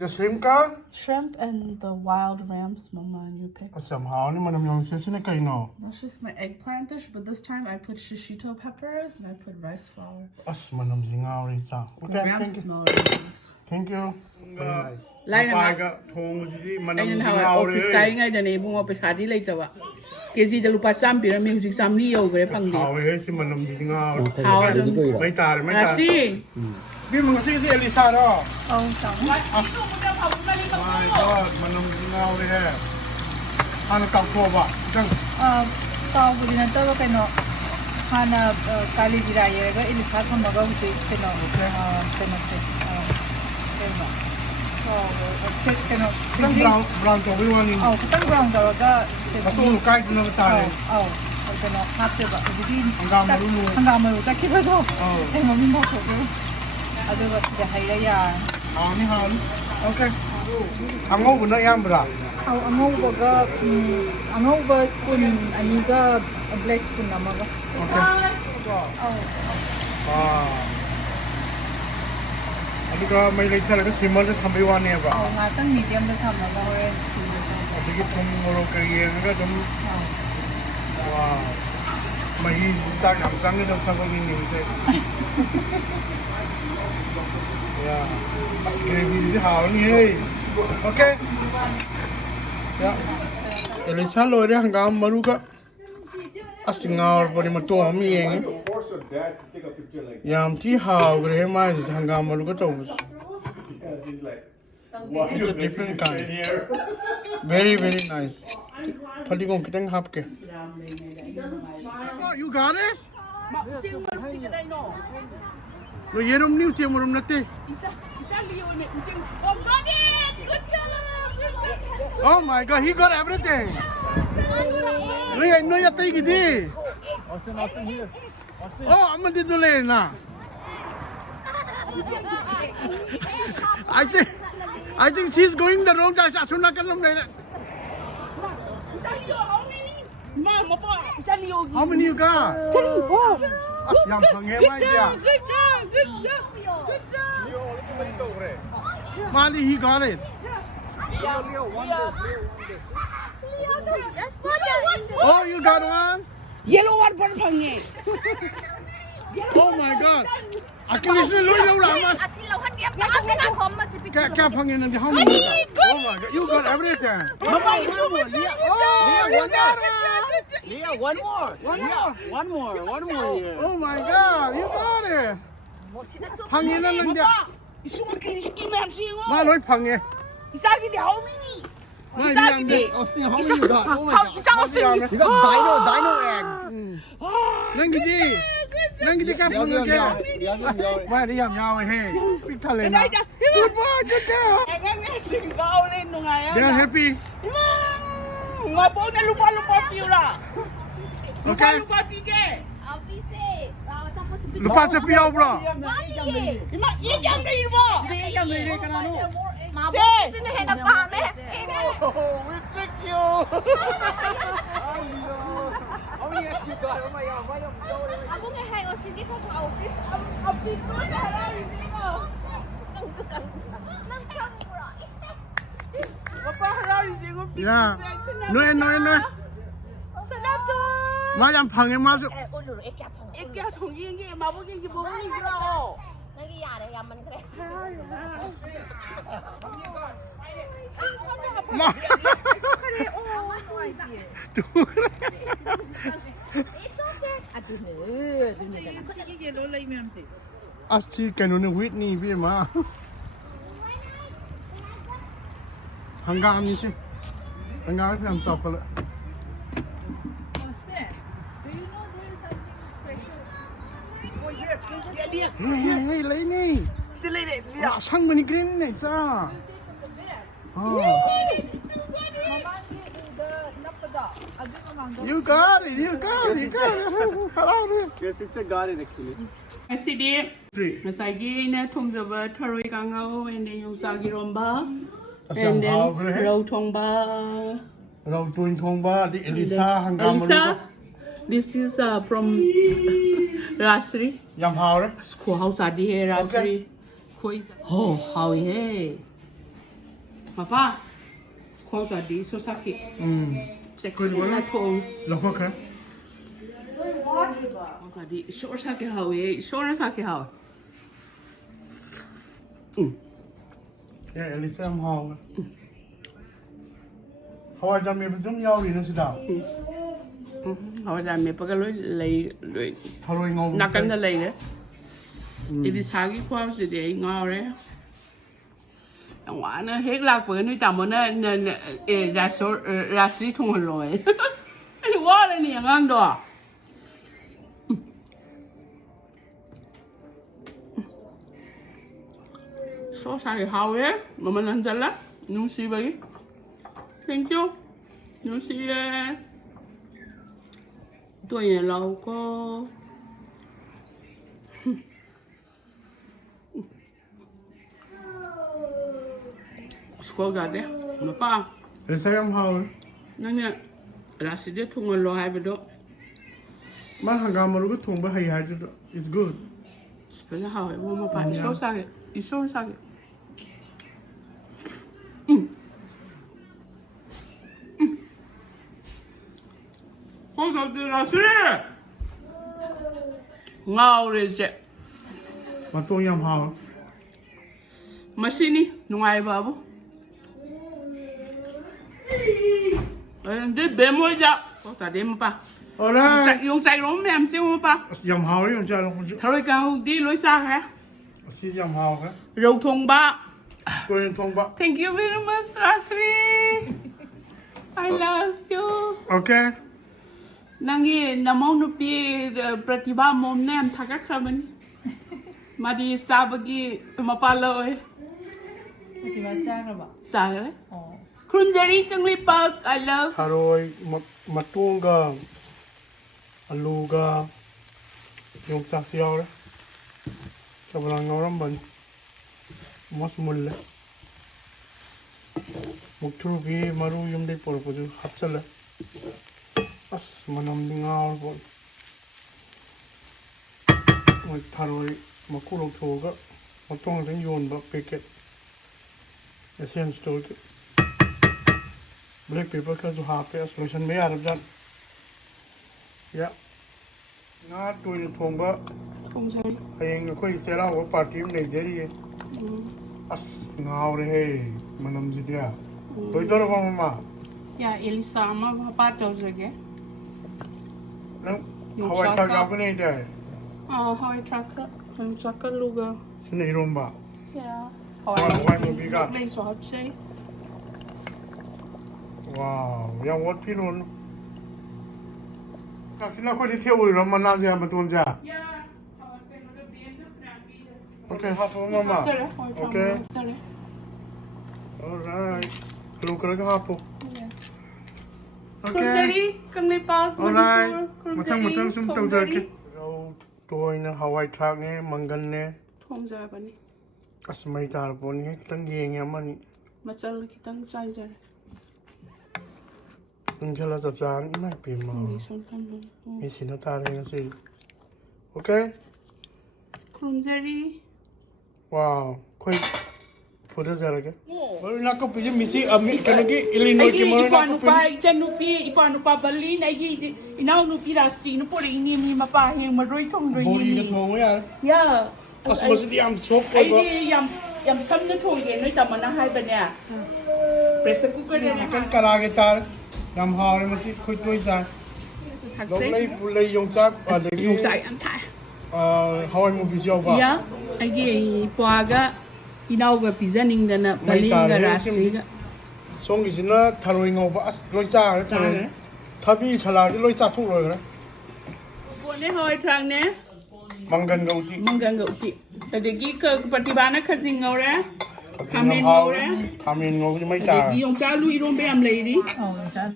The shrimp ka? Shrimp and the wild ramps, Mama, and you pick. Somehow, ni manam yung sesine kayo no. That's just my eggplant dish, but this time I put shishito peppers and I put rice flour. As manam singaw risa. Okay, Ramps thank you. smell really nice. Thank you. Like Ngapai thong si manam Ayun singaw office kaya nga dyan ibong office hadi lang ito ba? KG da lupa sam pira mi hujik sam ni yo gre pang di. Haore si manam singaw. Haore. May tar, may tar. Nasi. Bi mga si Hilsha no. Oh, tama. My God, manam singaw ri hai. Ano ka ko ba? Jang. Tao buli na to kano hana kali jira yega ilisa ko maga usi kano kano se kano so kano Brown to we want in. kitang brown daw ga Ato kahit na tare. kano happy ba jadi Hanggang marunong. hanggang maru ta kiba do ay mami mo ko ado ba siya hayra ya Ni han. Okay. Hango bu na yam bra. angaw ba spoon aniga black spoon namaga Okay. Aduga may like talaga simmer na tambiwan niya ba? ngatang medium da thamma horen silo Adugi thong moro kariye nga dum. Wow. Mahi sa yamjang ni dum thang ni se. Yeah. As gravy di haw ni hey. Okay. Yeah. Hilsha lore hangam maru ka. Asingaw bari mato mi eng. Yam ti haw gre ma hangam maru ka taw. It's a different kind. Very nice. Thali kong kitang hap ke. You got it? No yerum ni uche murum nate. Oh my God, he got everything. No ya tai gidi. Austin here. Oh, I'm dito le na. I think she's going the wrong direction. Asuna kan lam le. How many you got? Asyam phange mai dia. Mali he got it. Oh, you got one? Yellow one pon phange. Oh my God. Akin isne lo yo la ma. Kya phange na how many? Oh my God. You got everything. Mama, isu mo. Yeah, one more. Yeah. Oh my God. You got it. phange na lang dia. Isu mo kini ma'am singo. Ma loi phange. Isagi di how many? Ma diam de. Austin, how many you got? Oh my God. Isa Austin. You got dino eggs. Nang gidi. Nang gidi ka phange ke. Ma di yam yaw he. Pik thale na. Good boy, good girl. Nga singaw rin nung ngayon. They are happy. Mabaw na lupa pira. Okay. Lupa pige. Lupa sa piyaw bro. Ima, iyan na yun mo. Oh, we picked you. How many eggs you got? Oh my God. Why Yeah. No. Ma yam phange ma su. Ikya thonging ge mabaw ge bo ni grao. Ma. As chi kanu ne Whitney bi ma. Hangam ni si. Hangam fi am top la. Hey, lấy đi. Still in it. Sang bên green này sao? You got it. Hello. Your sister got it actually. Sidi. Masagi na thongzaba tharoi kangao and then yung sagi romba. And then rau thongba. Rau tuin thongba di Hilsha hangam Hilsha. This is from Rasri. Yam haore. School house adi hai Rasri. Oh, how hey. Papa, quite a dish or sake. Sex na thong. แล้วก็ครับ Quite a dish. Short sake how short sake how. เนี่ยเอลิซามฮาวเขาอาจจะมีผสมยาวดีนะสิดาว Họ ra mẹ bắt cái lưỡi ทารวยงง nạc cân ra lưỡi đấy. Đi sáng cái khoa sẽ để ngò đấy. Ngoại nó hết lạc với nuôi tầm nó ra số ra sĩ thùng rồi. Anh quá lên nè ngang đỏ. Số sao thì hao ấy mà mình ăn chân lắm. Nhung xí vậy. Thank you. Nhung xí tuổi nhà lâu có squat gạt đấy mà pa เอลิซามฮาว นั่นเนี่ยราศีเดียทุ่งมันลอยไปด้วย มาหางามารู้ก็ถุงไปให้หายจุด it's good เป็นแล้วเหรอว่ามาpa iso sake iso sake 어디 라시 ngầu rồi มาตัวยำฮาว machine nungai babu để bếm môi dạ có cả đêm pa เอาได้ 用chạy lắm em siêu pa ยำฮาวนี่ยังจะลงคนจุด thôi cao đi lối xa hả ซียำฮาวครับ rau thùng ba ตัวยังทองบะ thank you very much Rasri I love you โอเค nangi namong nupi pratibha mom nem thaka khaban madi sabagi mapaloy ปฏิบัติจ้างหรือเปล่า sagre อ๋อ krunjari kangli pak I love ทารวยมาตุ้งกับอาลูกับยงจากเสียวเลยกำลังงอรำบันมัสมุลเลยมุกทุรกีมารู้ยมได้ปวดปวดหับเสเลยอัสมันนำดึงเอาปวดมันทารวยมาคู่ลงโถก็มาตุ้งถึงโยนแบบเปกเก็ตเอเซนสโตร์Black paper का जो हाथ पे solution में आ रहा है या ना तो ये थोंबा krunjari เองก็อีเซล่าว่าปาร์ตี้มันเจรีอัสงาวเลยมันน้ำจิตยาโดยตัวเราบ้างมั้ย ya elisa ma papa tawjage แล้วเขาไว้ทำกับนี่ได้ how I track yung track luga ฉันในรูมบ้า ya Why mabigat? Play so hot say ว้าวยังวัดพี่นุ่นถ้าคิดว่าคนที่เที่ยวอยู่เรามันน่าจะมาตุนจ้า ya how I can order beer na pragi โอเคครับผมมา Sorry, โอเค sorry. alright ลูกก็เลยครับผมโอเค Krunjari kang lipak alright Manipur มาทั้ง Krunjari ซุ่มเจ้าเจอกันเราตัวนี้ฮาวายทรัคเนี่ยมังกันเนี่ย Thongja bani อัสมัยตาลปนนี้ตั้งเงี้ยมัน machal kitang charger ตั้งเชลสับจานไม่เปลี่ยนมา son kan มีสินตาเลยนะสิโอเค Krunjari ว้าวค่อยพูดจะอะไรกันวันนี้นักก็ไปจะมีสิอเมริกันกี้อิลลินอยที่มันนักก็ไป ipan upa bali nagi inaw nupi rastri no pori ini mi mapa heng maroi thong roi โบรีกันทองไว้ยัง ya อัสมาสิที่อัมซบไป ai ว่า di yam sam na thong ge noi tamana hai banya pressure cooker de กันกระาเกตาร์นำหาวเลยมันสิคุยด้วยใจ thak ลง sei เลยปุเลยยงจักอะไร yung sai am thai ฮาวายมูบิซิโอบ้า ya ai gi poaga inaw ga pizza ning da na bali ga rastri ga ส่งกิจนะทารวยงอบ้าลอยจ้าเลยทารวยถ้าพี่ฉลาดลอยจ้าทุกเลยนะ ko ne hoi thang ne มังกันกอุติ manggang ga uti adegi ka patibana khajing ngore ทำเงินเขาทำเงินงอจะไม่จ่าย yung cha lu iron be am lady อ๋อฉัน